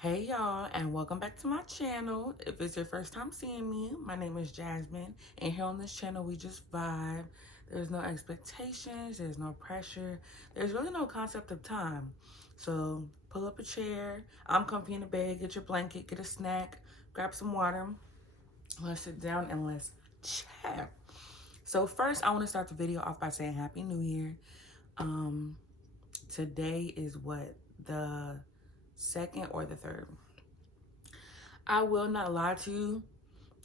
Hey y'all, and welcome back to my channel. If it's your first time seeing me, my name is Jasmine, and here on this channel we just vibe. There's no expectations, there's no pressure, there's really no concept of time. So pull up a chair, I'm comfy in the bed, get your blanket, get a snack, grab some water, let's sit down and let's chat. So first I want to start the video off by saying Happy New Year. Um, Today is what, the second or the third? I will not lie to you.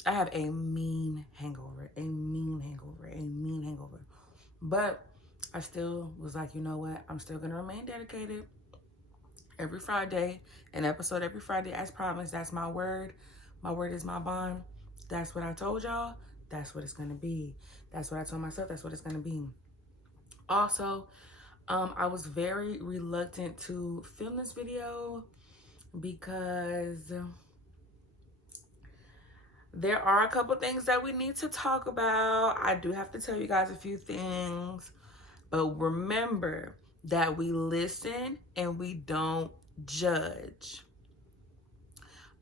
I have a mean hangover, a mean hangover, a mean hangover. But I still was like, you know what? I'm still going to remain dedicated every Friday, an episode every Friday as promised. That's my word. My word is my bond. That's what I told y'all. That's what it's going to be. That's what I told myself. That's what it's going to be. Also, I was very reluctant to film this video because there are a couple things that we need to talk about. I do have to tell you guys a few things, but remember that we listen and we don't judge.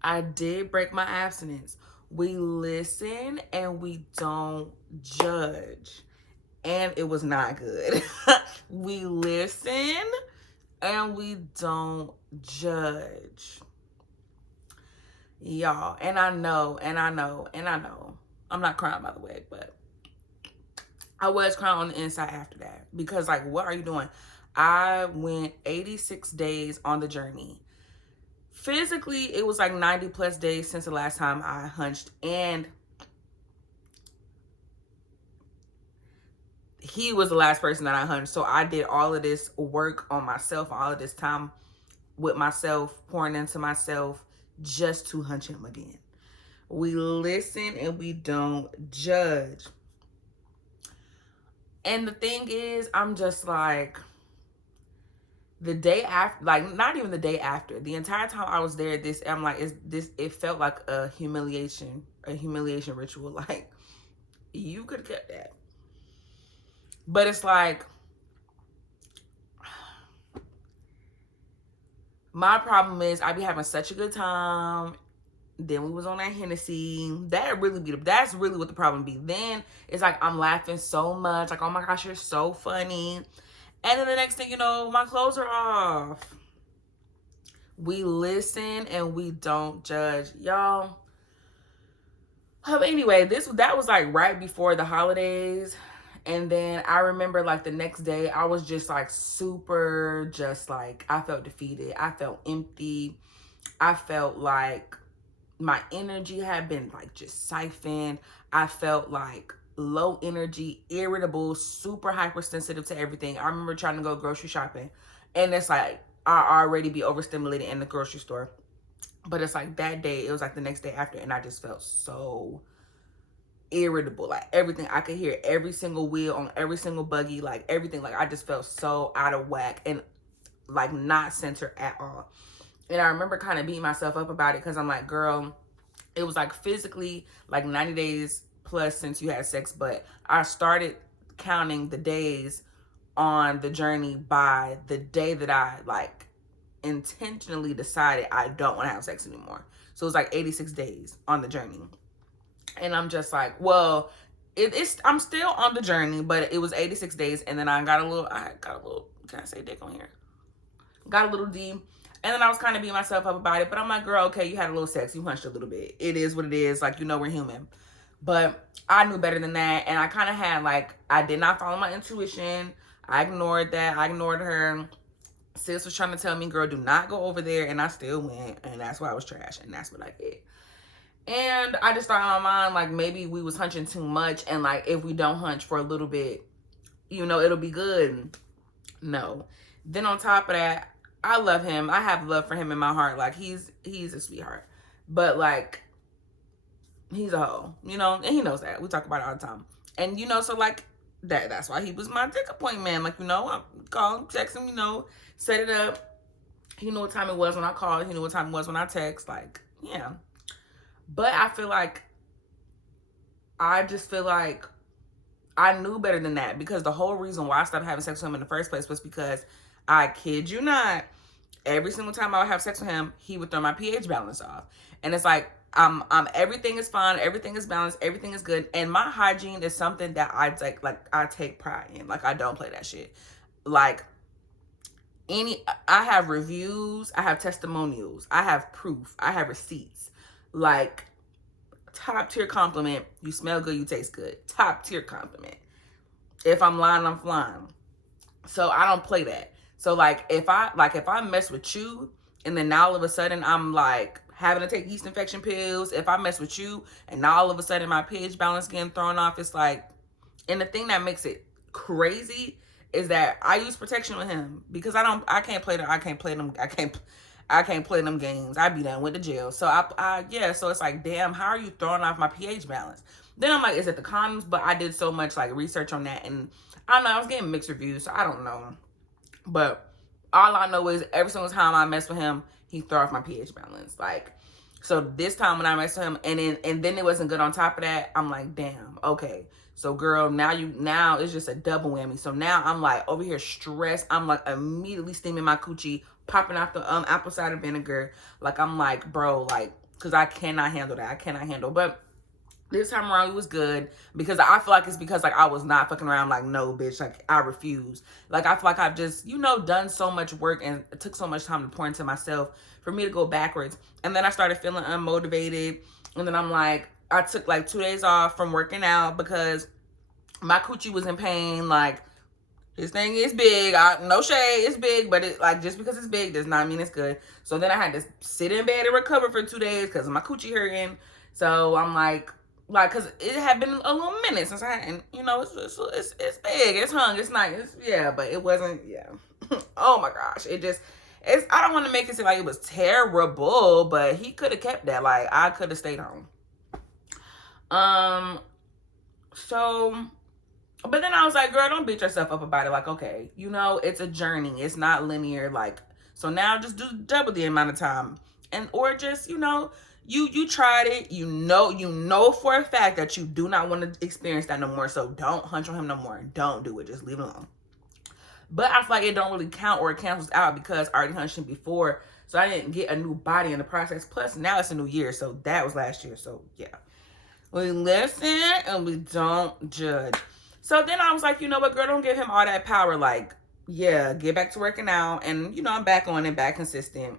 I did break my abstinence. We listen and we don't judge. And it was not good. We listen and we don't judge. Y'all, and I know. I'm not crying, by the way, but I was crying on the inside after that. Because, like, what are you doing? I went 86 days on the journey. Physically, it was like 90 plus days since the last time I hunched. And he was the last person that I hunched. So I did all of this work on myself, all of this time with myself, pouring into myself, just to hunch him again. We listen and we don't judge. And the thing is, I'm just like, the day after, like, not even the day after, the entire time I was there, I'm like, it felt like a humiliation ritual. Like, you could have kept that. But it's like, my problem is I be having such a good time. Then we was on that Hennessy. That's really what the problem be. Then it's like I'm laughing so much. Like, oh my gosh, you're so funny. And then the next thing you know, my clothes are off. We listen and we don't judge. Y'all. Anyway, that was like right before the holidays. And then I remember like the next day, I was just like super, just like, I felt defeated. I felt empty. I felt like my energy had been like just siphoned. I felt like low energy, irritable, super hypersensitive to everything. I remember trying to go grocery shopping, and it's like I already be overstimulated in the grocery store. But it's like that day, it was like the next day after, and I just felt so irritable. Like everything, I could hear every single wheel on every single buggy, like everything. Like I just felt so out of whack and like not centered at all. And I remember kind of beating myself up about it because I'm like, girl, it was like physically like 90 days plus since you had sex, but I started counting the days on the journey by the day that I like intentionally decided I don't want to have sex anymore. So it was like 86 days on the journey. And I'm just like, well, I'm still on the journey, but it was 86 days. And then I got a little, can I say dick on here? Got a little D. And then I was kind of beating myself up about it. But I'm like, girl, okay, you had a little sex. You hunched a little bit. It is what it is. Like, you know, we're human. But I knew better than that. And I kind of had, like, I did not follow my intuition. I ignored that. I ignored her. Sis was trying to tell me, girl, do not go over there. And I still went. And that's why I was trash. And that's what I did. And I just thought in my mind, like, maybe we was hunching too much. And, like, if we don't hunch for a little bit, you know, it'll be good. No. Then on top of that, I love him. I have love for him in my heart. Like, he's a sweetheart. But, like, he's a hoe, you know? And he knows that. We talk about it all the time. And, you know, so, like, that's why he was my dick appointment. Like, you know, I call him, text him, you know, set it up. He knew what time it was when I called. He knew what time it was when I text. Like, yeah. But I feel like, I just feel like I knew better than that. Because the whole reason why I stopped having sex with him in the first place was because, I kid you not, every single time I would have sex with him, he would throw my pH balance off. And it's like, everything is fine, everything is balanced, everything is good. And my hygiene is something that I take pride in. Like, I don't play that shit. Like, I have reviews, I have testimonials, I have proof, I have receipts. Like, top tier compliment, you smell good, you taste good. Top tier compliment. If I'm lying, I'm flying. So I don't play that. So like if I mess with you and then now all of a sudden I'm like having to take yeast infection pills, if I mess with you and now all of a sudden my pH balance getting thrown off, it's like, and the thing that makes it crazy is that I use protection with him because I can't play them games. I be done with the jail. So so it's like, damn, how are you throwing off my pH balance? Then I'm like, is it the condoms? But I did so much like research on that, and I don't know, I was getting mixed reviews, so I don't know. But all I know is every single time I mess with him, he throw off my pH balance. Like, so this time when I messed with him, and then it wasn't good on top of that, I'm like, damn, okay. So girl, now it's just a double whammy. So now I'm like over here stressed. I'm like immediately steaming my coochie, popping out the apple cider vinegar. Like, I'm like, bro, like, because I cannot handle that. I cannot handle. But this time around, it was good because I feel like it's because like I was not fucking around. Like, no, bitch, like I refuse. Like, I feel like I've just, done so much work and it took so much time to pour into myself for me to go backwards. And then I started feeling unmotivated. And then I'm like, I took like 2 days off from working out because my coochie was in pain. Like, this thing is big. No shade, it's big, but it like just because it's big does not mean it's good. So then I had to sit in bed and recover for 2 days because my coochie hurting. So I'm like, because it had been a little minute since I had, and it's big, it's hung, it's nice, but it wasn't, oh my gosh, I don't want to make it seem like it was terrible, but he could have kept that. Like, I could have stayed home. So, but then I was like, girl, don't beat yourself up about it. Like, okay, it's a journey, it's not linear. Like, so now just do double the amount of time, or just, you tried it, you know for a fact that you do not want to experience that no more. So don't hunch on him no more. Don't do it. Just leave it alone. But I feel like it don't really count, or it cancels out, because I already hunched him before. So I didn't get a new body in the process. Plus now it's a new year. So that was last year. So yeah. We listen and we don't judge. So then I was like, you know what, girl, don't give him all that power. Like, yeah, get back to working out. And I'm back on it, back consistent.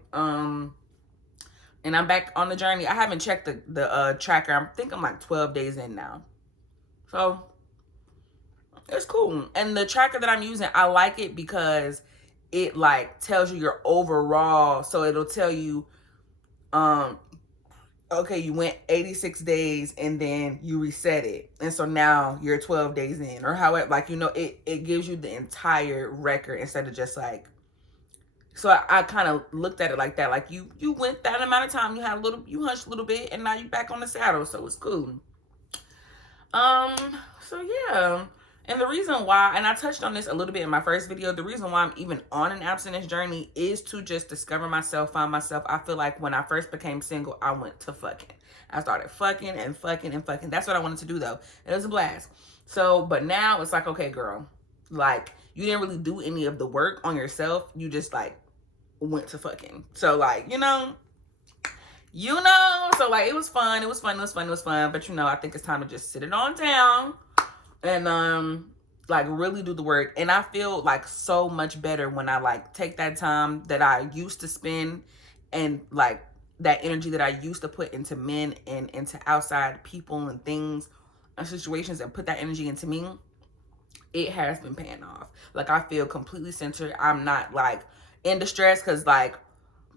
And I'm back on the journey. I haven't checked the tracker. I think I'm like 12 days in now. So it's cool. And the tracker that I'm using, I like it because it like tells you your overall. So it'll tell you, okay, you went 86 days and then you reset it. And so now you're 12 days in, or however, like, it gives you the entire record instead of just like, so I kind of looked at it like that. Like, you went that amount of time, you hunched a little bit, and now you're back on the saddle. So it's cool. So yeah. And the reason why, and I touched on this a little bit in my first video, the reason why I'm even on an abstinence journey is to just discover myself, find myself. I feel like when I first became single, I went to fucking. I started fucking and fucking and fucking. That's what I wanted to do, though. It was a blast. So, but now it's like, okay, girl, like, you didn't really do any of the work on yourself. You just like went to fucking. So like, so like, it was fun. But I think it's time to just sit it on down and like really do the work. And I feel like so much better when I like take that time that I used to spend, and like that energy that I used to put into men and into outside people and things and situations, and put that energy into me. It has been paying off. Like, I feel completely centered. I'm not like in distress, because like,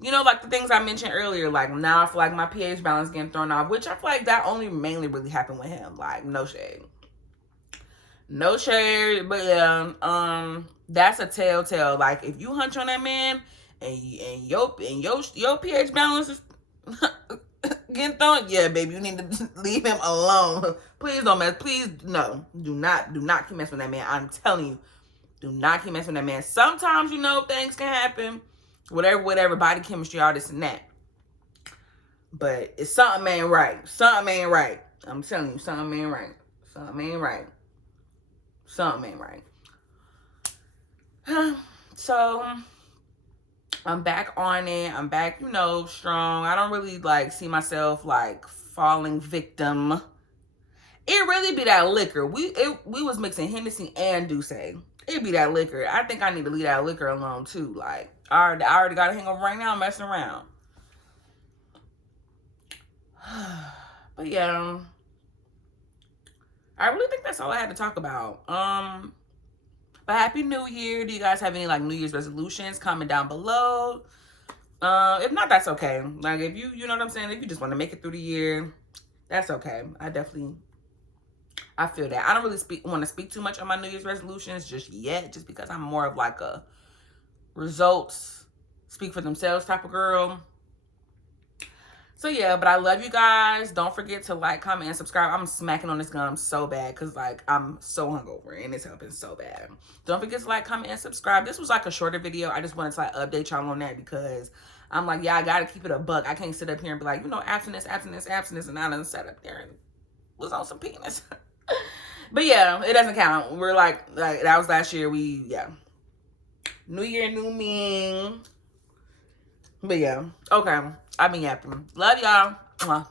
like the things I mentioned earlier, like now I feel like my pH balance getting thrown off, which I feel like that only mainly really happened with him. Like, no shade, but yeah, that's a telltale. Like, if you hunch on that man and your pH balance is getting thrown, yeah, baby, you need to leave him alone. Please don't mess. Please, no, do not keep messing with that man. I'm telling you, do not keep messing with that man. Sometimes, things can happen. Whatever, body chemistry, all this and that. But it's something ain't right. I'm telling you, something ain't right. So, I'm back on it. I'm back, you know, strong. I don't really like see myself like falling victim. It really be that liquor. We was mixing Hennessy and Douce. It be that liquor. I think I need to leave that liquor alone too. Like I already got a hangover right now. I'm messing around. But yeah, I really think that's all I had to talk about. But Happy New Year. Do you guys have any like New Year's resolutions? Comment down below. If not, that's okay. Like if you know what I'm saying, if you just want to make it through the year, that's okay. I feel that. I don't really want to speak too much on my New Year's resolutions just yet, just because I'm more of like a results speak for themselves type of girl. So yeah, but I love you guys. Don't forget to like, comment, and subscribe. I'm smacking on this gum so bad because like I'm so hungover and it's helping so bad. Don't forget to like, comment, and subscribe. This was like a shorter video. I just wanted to like update y'all on that because I'm like, yeah, I gotta keep it a buck. I can't sit up here and be like, you know, abstinence, abstinence, abstinence, and I done sat up there and was on some penis. But yeah, it doesn't count. We're like that was last year. Yeah. New year, new me. But yeah, okay. I've been yapping. Love y'all.